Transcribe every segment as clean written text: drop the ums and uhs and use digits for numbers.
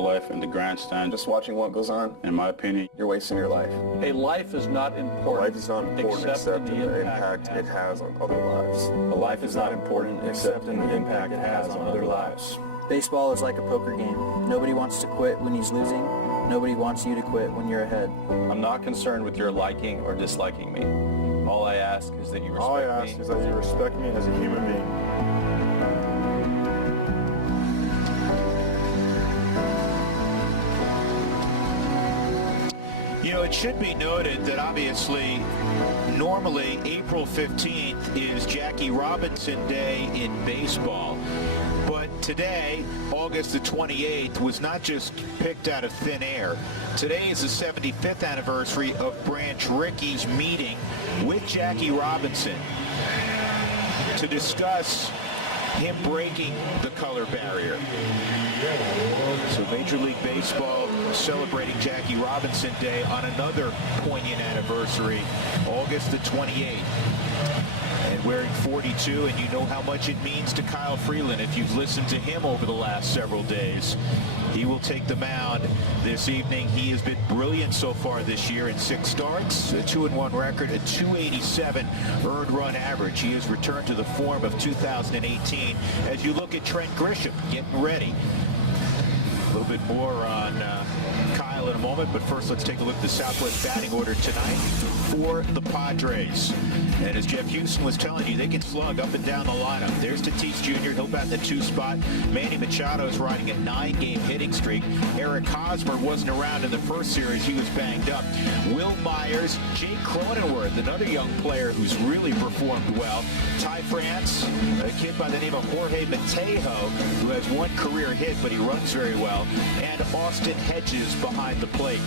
life in the grandstand. Just watching what goes on, in my opinion, you're wasting your life. A life is not important. Life is not important except in the impact it has on other lives. a life is not important except in the impact it has on other lives. Baseball is like a poker game. Nobody wants to quit when he's losing. Nobody wants you to quit when you're ahead. I'm not concerned with your liking or disliking me. All I ask is that you respect me. All I ask is that you respect me as a human being. You know, it should be noted that obviously, normally April 15th is Jackie Robinson Day in baseball. But today, August the 28th, was not just picked out of thin air. Today is the 75th anniversary of Branch Rickey's meeting with Jackie Robinson to discuss him breaking the color barrier. So Major League Baseball celebrating Jackie Robinson Day on another poignant anniversary, August the 28th. And wearing 42, and you know how much it means to Kyle Freeland if you've listened to him over the last several days. He will take the mound this evening. He has been brilliant so far this year in 6 starts, a 2-1 record, a 287 earned run average. He has returned to the form of 2018. As you look at Trent Grisham getting ready. A little bit more on Kyle in a moment, but first let's take a look at the Southwest batting order tonight for the Padres. And as Jeff Houston was telling you, they can slug up and down the lineup. There's Tatis Jr., he'll bat in the 2 spot. Manny Machado is riding a 9-game hitting streak. Eric Hosmer wasn't around in the first series, he was banged up. Will Myers, Jake Cronenworth, another young player who's really performed well. Ty France, a kid by the name of Jorge Mateo, who has 1 career hit, but he runs very well. And Austin Hedges behind the plate.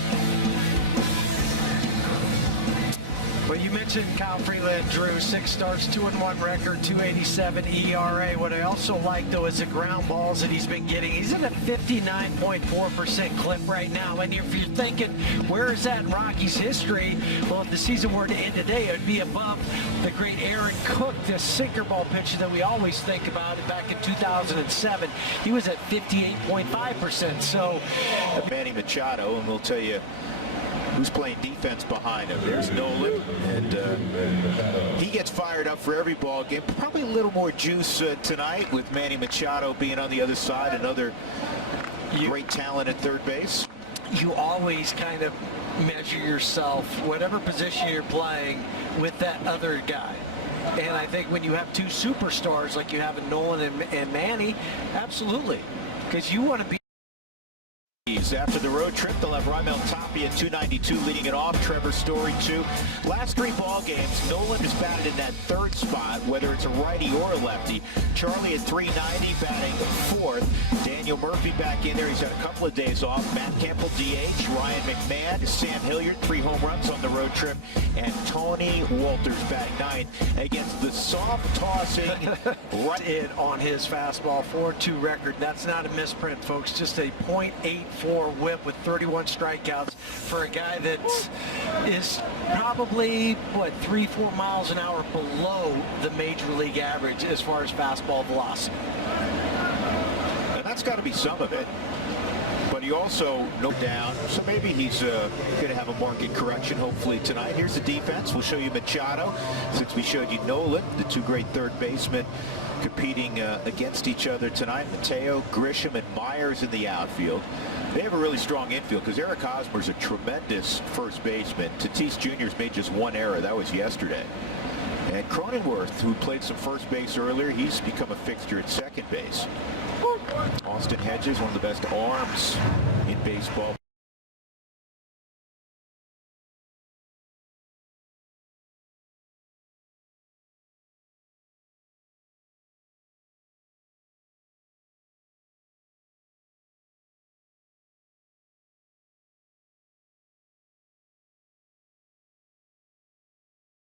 Well, you mentioned Kyle Freeland, Drew, 6 starts, 2-1 record, 287 ERA. What I also like, though, is the ground balls that he's been getting. He's at a 59.4% clip right now. And if you're thinking, where is that in Rockies history? Well, if the season were to end today, it would be above the great Aaron Cook, the sinker ball pitcher that we always think about back in 2007. He was at 58.5%. So Manny Machado, and we'll tell you who's playing defense behind him. There's Nolan, and he gets fired up for every ball game. Probably a little more juice tonight with Manny Machado being on the other side, another great talent at third base. You always kind of measure yourself, whatever position you're playing, with that other guy. And I think when you have 2 superstars like you have in Nolan and Manny, absolutely, because you want to be. After the road trip, they'll have Raimel Tapia at 292 leading it off. Trevor Story 2. Last 3 ball games, Nolan has batted in that 3rd spot, whether it's a righty or a lefty. Charlie at 390 batting 4th. Daniel Murphy back in there. He's had a couple of days off. Matt Campbell DH. Ryan McMahon, Sam Hilliard, 3 home runs on the road trip. And Tony Walters batting 9th against the soft tossing right in on his fastball. 4-2 record. That's not a misprint, folks. Just a .84 whip with 31 strikeouts for a guy that is probably, what, 3-4 miles an hour below the major league average as far as fastball velocity. And that's got to be some of it. But he also knocked down, so maybe he's going to have a market correction hopefully tonight. Here's the defense. We'll show you Machado, since we showed you Nolan, the 2 great third basemen competing against each other tonight. Mateo, Grisham, and Myers in the outfield. They have a really strong infield because Eric Hosmer's a tremendous first baseman. Tatis Jr.'s made just 1 error. That was yesterday. And Cronenworth, who played some first base earlier, he's become a fixture at second base. Austin Hedges, one of the best arms in baseball.